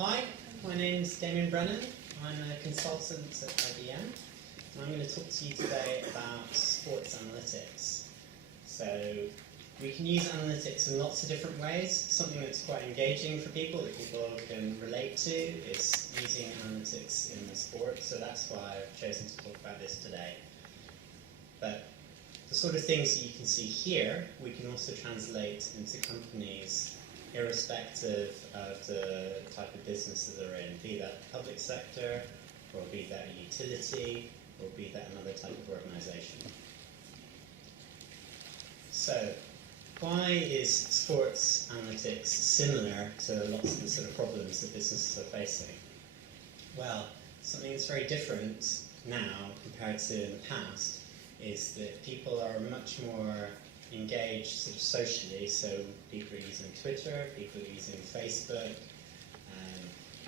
Hi, my name's Damian Brennan. I'm a consultant at IBM, and I'm going to talk to you today about sports analytics. So we can use analytics in lots of different ways. Something that's quite engaging for people, that people can relate to, is using analytics in the sport, so that's why I've chosen to talk about this today. But the sort of things that you can see here, we can also translate into companies irrespective of the type of business that they're in, be that public sector, or be that a utility, or be that another type of organisation. So, why is sports analytics similar to lots of the sort of problems that businesses are facing? Well, something that's very different now compared to in the past is that people are much more engaged sort of socially, so people are using Twitter, people are using Facebook,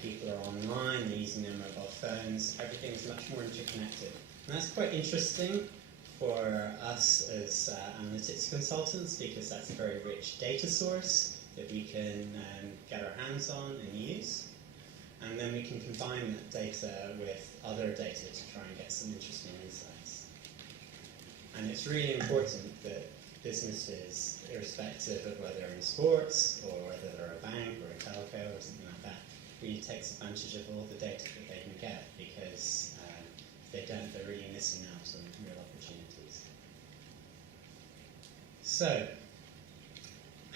people are online, they're using their mobile phones, everything's much more interconnected. And that's quite interesting for us as analytics consultants, because that's a very rich data source that we can get our hands on and use. And then we can combine that data with other data to try and get some interesting insights. And it's really important that businesses, irrespective of whether they're in sports or whether they're a bank or a telco or something like that, really takes advantage of all the data that they can get, because if they don't, they're really missing out on real opportunities. So,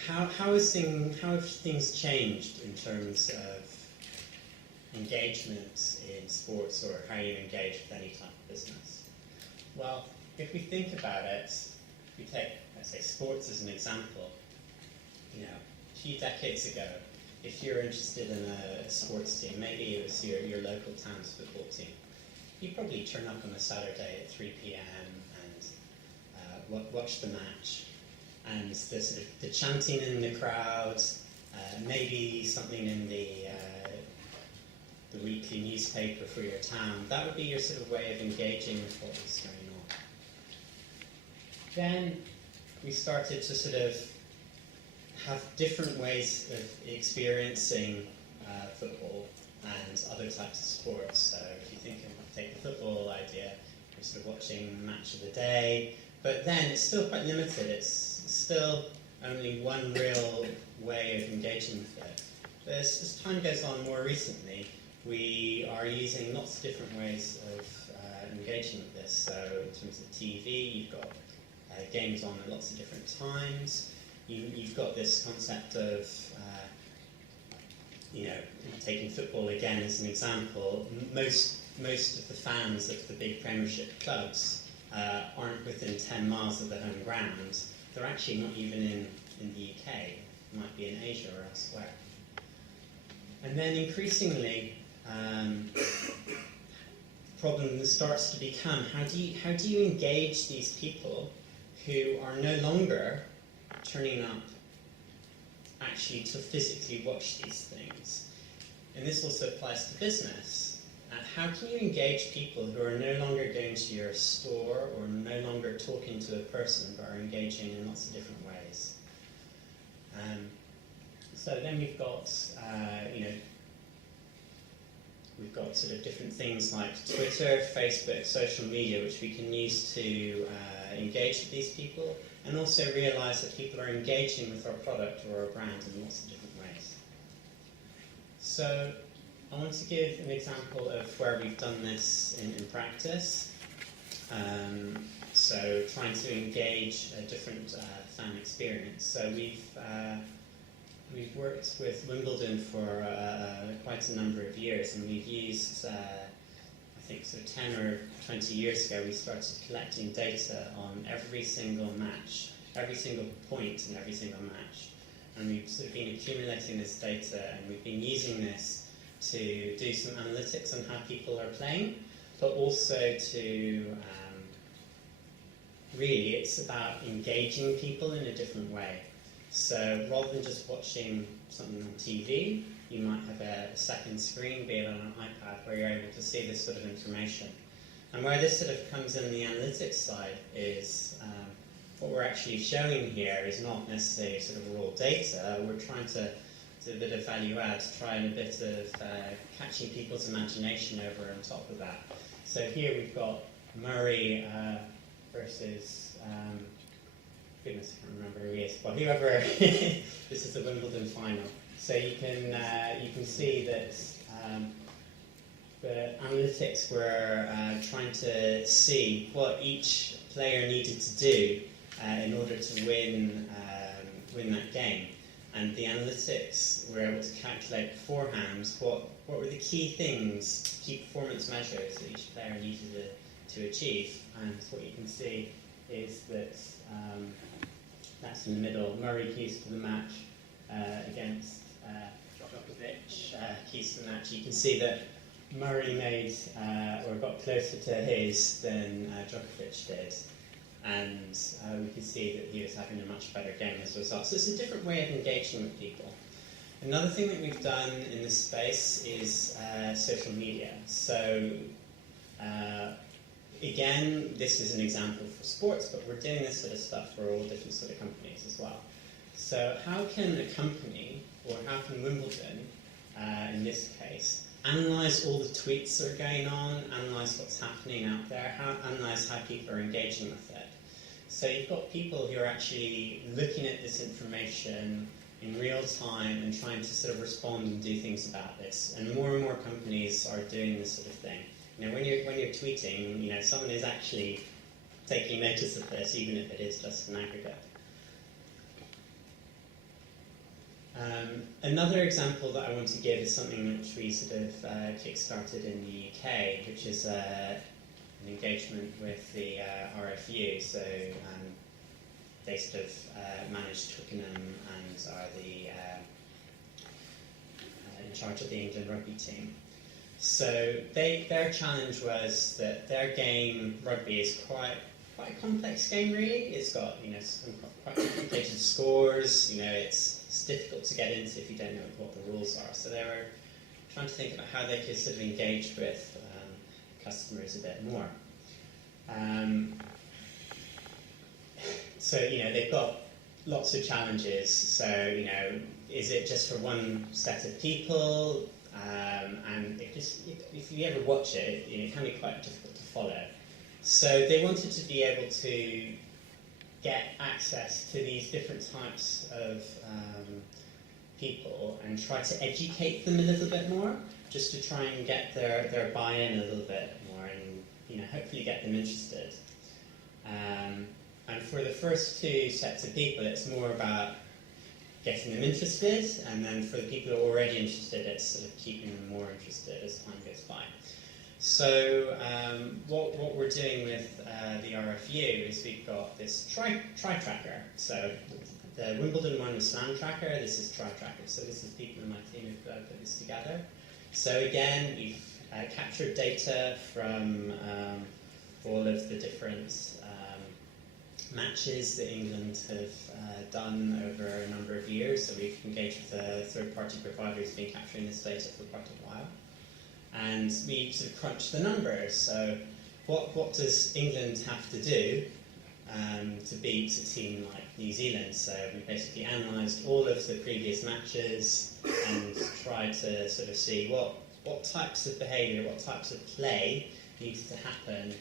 how have things changed in terms of engagement in sports, or how you engage with any type of business? Well, if we think about it, if we take, let's say, sports as an example, a few decades ago, if you're interested in a sports team, maybe it was your local town's football team, you'd probably turn up on a Saturday at 3 p.m. and watch the match, and the chanting in the crowd, maybe something in the weekly newspaper for your town. That would be your sort of way of engaging with what was going on. Then we started to sort of have different ways of experiencing football and other types of sports. So if you take the football idea, you're sort of watching the match of the day, but then it's still quite limited. It's still only one real way of engaging with it. But as time goes on, more recently, we are using lots of different ways of engaging with this. So in terms of TV, you've got games on at lots of different times. You've got this concept of, taking football again as an example. Most of the fans of the big Premiership clubs aren't within 10 miles of the home ground. They're actually not even in the UK. It might be in Asia or elsewhere. And then increasingly, problem starts to become, how do you engage these people who are no longer turning up actually to physically watch these things? And this also applies to business. How can you engage people who are no longer going to your store or no longer talking to a person, but are engaging in lots of different ways? So then we've got, we've got sort of different things like Twitter, Facebook, social media, which we can use to engage with these people, and also realise that people are engaging with our product or our brand in lots of different ways. So I want to give an example of where we've done this in practice. So trying to engage a different fan experience. So we've worked with Wimbledon for quite a number of years, and we've used, I think so 10 or 20 years ago, we started collecting data on every single match, every single point in every single match. And we've sort of been accumulating this data, and we've been using this to do some analytics on how people are playing, but also to, really, it's about engaging people in a different way. So rather than just watching something on TV, you might have a second screen, be it on an iPad, where you're able to see this sort of information. And where this sort of comes in the analytics side is what we're actually showing here is not necessarily sort of raw data. We're trying to do a bit of value add, trying a bit of catching people's imagination over on top of that. So here we've got Murray versus, goodness, I can't remember who he is. Well, whoever, this is the Wimbledon final. So you can see that the analytics were trying to see what each player needed to do in order to win that game. And the analytics were able to calculate beforehand what were the key things, key performance measures that each player needed to achieve. And what you can see is that that's in the middle. Murray keys to the match against Djokovic, keys to the match. You can see that Murray made or got closer to his than Djokovic did. And we could see that he was having a much better game as a result. So it's a different way of engaging with people. Another thing that we've done in this space is social media. So again, this is an example for sports, but we're doing this sort of stuff for all different sort of companies as well. So how can a company, or how can Wimbledon, in this case, analyse all the tweets that are going on, analyse what's happening out there, analyse how people are engaging with it. So you've got people who are actually looking at this information in real time and trying to sort of respond and do things about this. And more companies are doing this sort of thing. You know, when you're tweeting, you know, someone is actually taking notice of this, even if it is just an aggregate. Another example that I want to give is something which we sort of kick-started in the UK, which is an engagement with the RFU. So they sort of manage Twickenham and are the in charge of the England rugby team. So their challenge was that their game, rugby, is quite a complex game, really. It's got, you know, some quite complicated scores. You know, it's difficult to get into if you don't know what the rules are. So they were trying to think about how they could sort of engage with customers a bit more. So, you know, they've got lots of challenges. So, you know, is it just for one set of people? And if you ever watch it, you know, it can be quite difficult to follow. So they wanted to be able to get access to these different types of people and try to educate them a little bit more, just to try and get their buy-in a little bit more, and, you know, hopefully get them interested. And for the first two sets of people, it's more about getting them interested, and then for the people who are already interested, it's sort of keeping them more interested as time goes by. So what we're doing with the RFU is we've got this Trytry Tracker. So the Wimbledon one was Slam Tracker, this is Trytry Tracker. So this is people in my team who've put this together. So again, we've captured data from all of the different matches that England have done over a number of years. So we've engaged with a third-party provider who's been capturing this data for quite a while. And we sort of crunched the numbers. So what does England have to do to beat a team like New Zealand? So we basically analysed all of the previous matches and tried to sort of see what types of behaviour, what types of play needed to happen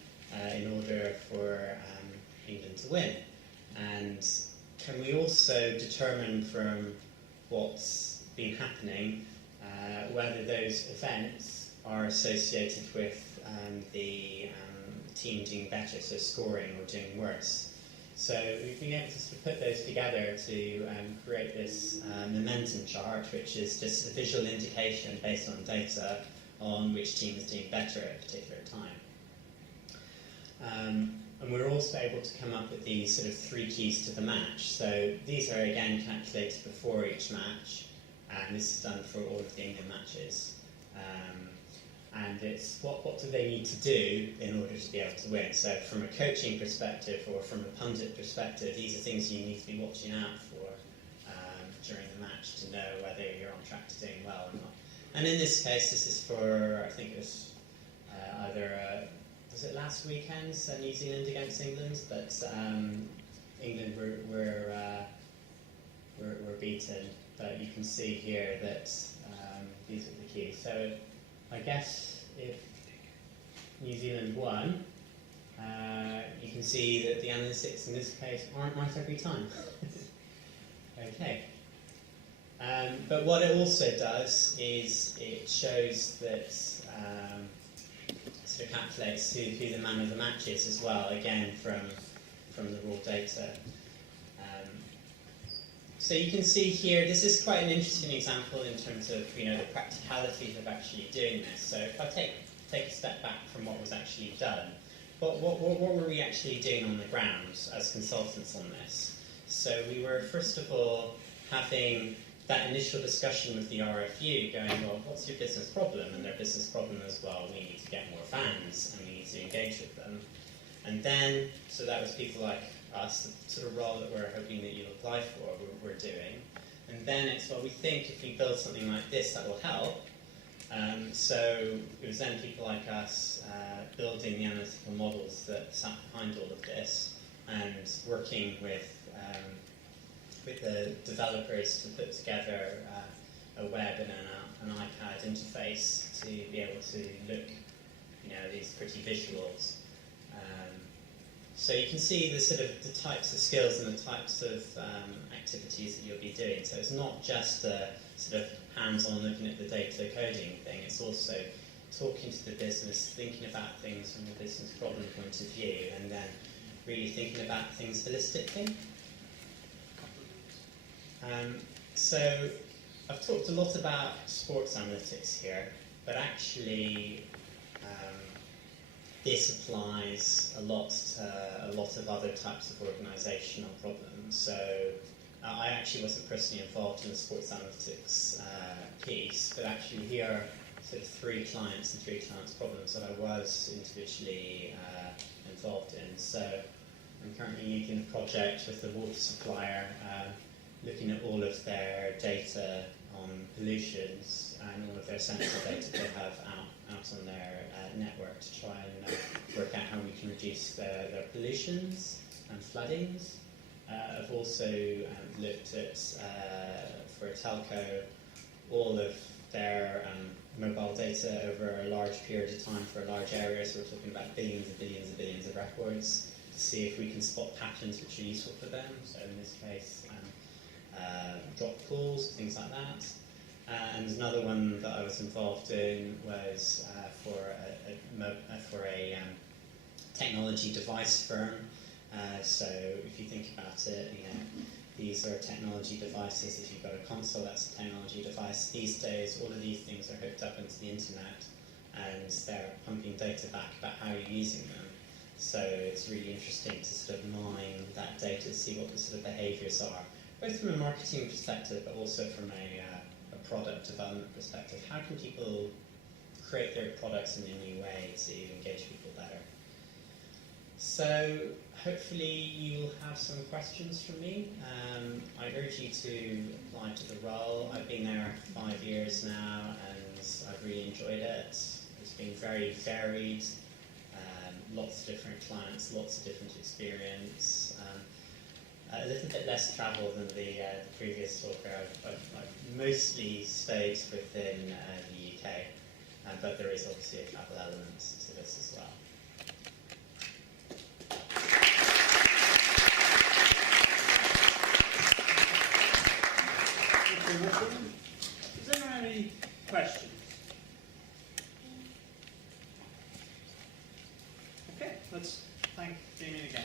in order for England to win. And can we also determine from what's been happening whether those events are associated with the team doing better, so scoring or doing worse. So we've been able to sort of put those together to create this momentum chart, which is just a visual indication based on data on which team is doing better at a particular time. And we're also able to come up with these sort of 3 keys to the match. So these are again calculated before each match, and this is done for all of the England matches. And it's what do they need to do in order to be able to win. So from a coaching perspective or from a pundit perspective, these are things you need to be watching out for during the match to know whether you're on track to doing well or not. And in this case, this is for, I think it was either, was it last weekend, New Zealand against England, but England were beaten but you can see here that these are the keys. So I guess if New Zealand won, you can see that the analytics in this case aren't right every time. Okay. But what it also does is it shows that sort of calculates who the man of the match is as well, again from the raw data. So you can see here, this is quite an interesting example in terms of the practicalities of actually doing this. So if I take a step back from what was actually done, what were we actually doing on the ground as consultants on this? So we were first of all having that initial discussion with the RFU, going, well, what's your business problem? And their business problem is, well, we need to get more fans and we need to engage with them. And then, so that was people like us, the sort of role that we're hoping that you'll apply for, we're doing. And then it's, well, we think if we build something like this, that will help. So it was then people like us building the analytical models that sat behind all of this and working with the developers to put together a web and an iPad interface to be able to look, these pretty visuals. So you can see the types of skills and the types of activities that you'll be doing. So it's not just a sort of hands-on looking at the data coding thing. It's also talking to the business, thinking about things from a business problem point of view, and then really thinking about things holistically. So I've talked a lot about sports analytics here, but actually this applies a lot to a lot of other types of organisational problems. So I actually wasn't personally involved in the sports analytics piece, but actually here are sort of 3 clients and 3 clients' problems that I was individually involved in. So I'm currently leading a project with the water supplier, looking at all of their data on pollutions and all of their sensor data they have out on their network to try and work out how we can reduce their pollutions and floodings. I've also looked at, for a telco, all of their mobile data over a large period of time for a large area, so we're talking about billions and billions and billions of records, to see if we can spot patterns which are useful for them. So in this case, drop calls, things like that. And another one that I was involved in was for a technology device firm. So if you think about it, these are technology devices. If you've got a console, that's a technology device. These days, all of these things are hooked up into the internet, and they're pumping data back about how you're using them. So it's really interesting to sort of mine that data to see what the sort of behaviours are, both from a marketing perspective, but also from a product development perspective. How can people create their products in a new way to engage people better? So hopefully you'll have some questions from me. I urge you to apply to the role. I've been there 5 years now and I've really enjoyed it. It's been very varied, lots of different clients, lots of different experience. A little bit less travel than the previous talker. I've mostly stayed within the UK, but there is obviously a travel element to this as well. Does anyone have any questions? Okay, let's thank Damian again.